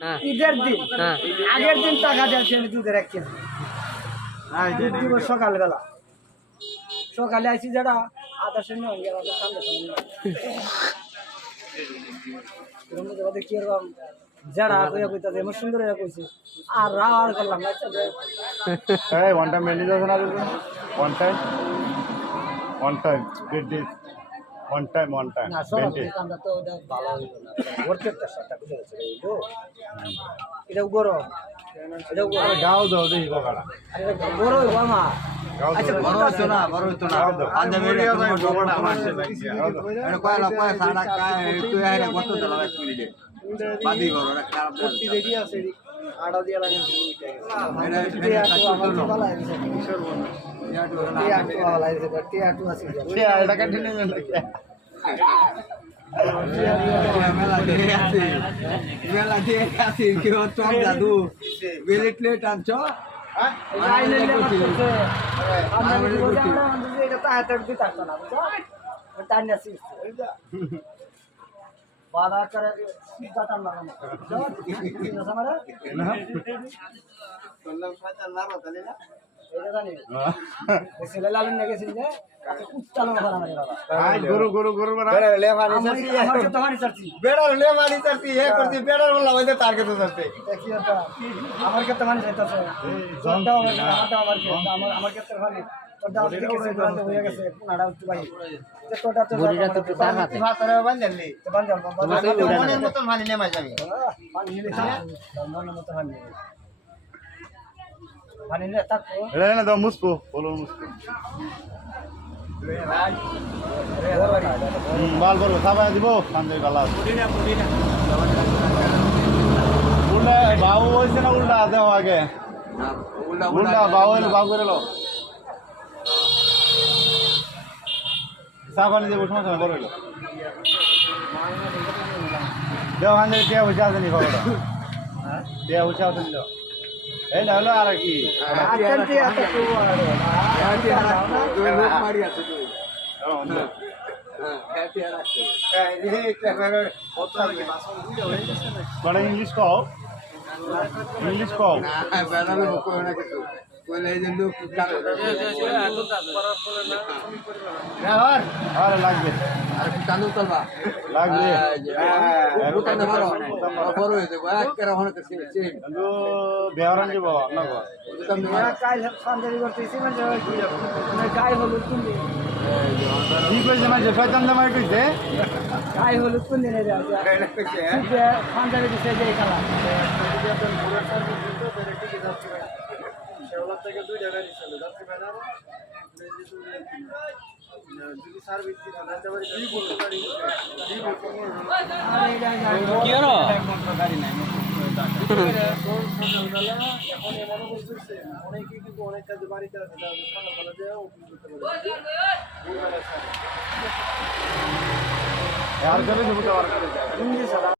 হ্যাঁ। ঈদের দিন। হ্যাঁ। আগের দিন টাকা দিয়েছি আমি দুধের এক কেজি। দুধ দিব সকালবেলা। সকালে আইসি যেটা আধা শূন্য হয়ে গেল কি এরকম যারা কইয়া কইতাছে এমন সুন্দর হয়ে কইছে। আর রাও আর করলাম না আচ্ছা, যে Hey, one time many dozen are there? One time? One time. Get this. One time, one time. না সরব Twenty. দোকানটা তো ওটা ভালো হইল না। এটা গরম এটা গাও দাও দেখি কখানা আরে এটা গরম হইব মা গাও আচ্ছা বড় হইতো না বড় হইতো না। গাও দাও। পাঞ্জাবির একটা মোটা মোটা মারছে গাও কয়লা কয় সাড়া কায় তুই আইরে কত দিলা এক মিনিটে। বাদি বড় এটা খারাপ পট্টি রেডি আছে আটা দিয়া লাগে এটা টিয়া এটা টু টিয়া টু টিয়া আছে সে এটা কন্টিনিউ লাগে মেলা দিয়ে আছে কেউ চক জাদু বেলি প্লেট আনছো না বাধা করে বুঝছ আমারে ক্ষেত্রে মানে চাইতেছে আমার না, আমারটাও আমার ক্ষেত্রে আমার আমার ক্ষেত্রে তোরটা আমার দিকে গেছে তোরটা গেছে কোনাটা উঠতে পারি যে তোরটা তো বুড়িটা তো একটু তার হাতে ভাতরে বান্ধলি তো বান্ধব বান্ধব আমি মতন পানি পানি নিলে তাকো এটা না বলো বাল দিব। গালা উল্টা বাবু হইছে না উল্টা? দেও আগে। উল্টা বাবু হইল বাবু করে লো সাবানি দেবো সমস্যা বড় হইল। দেও হান টিয়া বুঝা আছে নি খবরটা? টিয়া বুঝা আছে নি এই না হলো আর কি আটকান্তি এত তো মারি আছে তুই বড় ইংলিশ কও ইংলিশ কও বেড়ানো কই না কিছু কইলে যে লোক আর লাগবে আর চালু চলবা লাগবে দোকানে বড় বড় হয়ে যাব একেবারে হনে তো বেহরান যাব না মেরা মানে মানে দিছে যে কালা কি হলো? আর করে দেবো তো আর করে হিন্দি ছাড়া